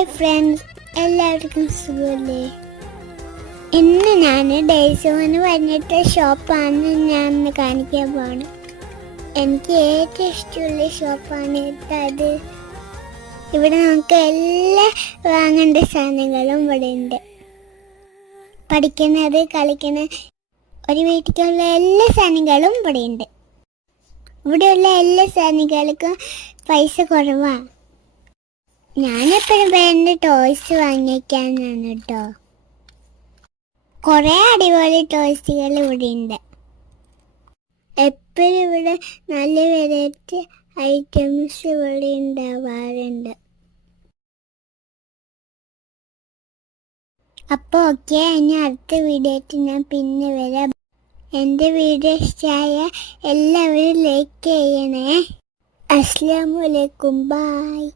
Hi friends, എല്ലാവർക്കും സുഖമല്ലേ? ഇന്ന് ഞാൻ ഡേയ്സോന്ന് പറഞ്ഞിട്ട് ഷോപ്പാണ് ഞാൻ കാണിക്കാൻ പോവാണ്. എനിക്ക് ഏറ്റവും ഇഷ്ടമുള്ള ഷോപ്പാണ് അത്. ഇവിടെ നമുക്ക് എല്ലാ വാങ്ങേണ്ട സാധനങ്ങളും ഇവിടെ ഉണ്ട്. പഠിക്കുന്നത്, കളിക്കുന്ന, ഒരു വീട്ടിലുള്ള എല്ലാ സാധനങ്ങളും ഇവിടെ ഉണ്ട്. ഇവിടെയുള്ള എല്ലാ സാധനങ്ങൾക്കും പൈസ കുറവാണ്. ഞാനെപ്പോഴും വേണ്ട ടോയ്സ് വാങ്ങിക്കാനാണ് കേട്ടോ. കുറേ അടിപൊളി ടോയ്സുകൾ ഇവിടെ ഉണ്ട്. എപ്പോഴും ഇവിടെ നല്ല വെറൈറ്റി ഐറ്റംസ് ഇവിടെ ഉണ്ടാവാറുണ്ട്. അപ്പോൾ ഓക്കെ, ഇനി അടുത്ത വീഡിയോയ്ക്ക് ഞാൻ പിന്നെ വരാം. എൻ്റെ വീഡിയോ ഇഷ്ടമായ എല്ലാവരും ലൈക്ക് ചെയ്യണേ. അസ്സലാമു അലൈക്കും, ബൈ.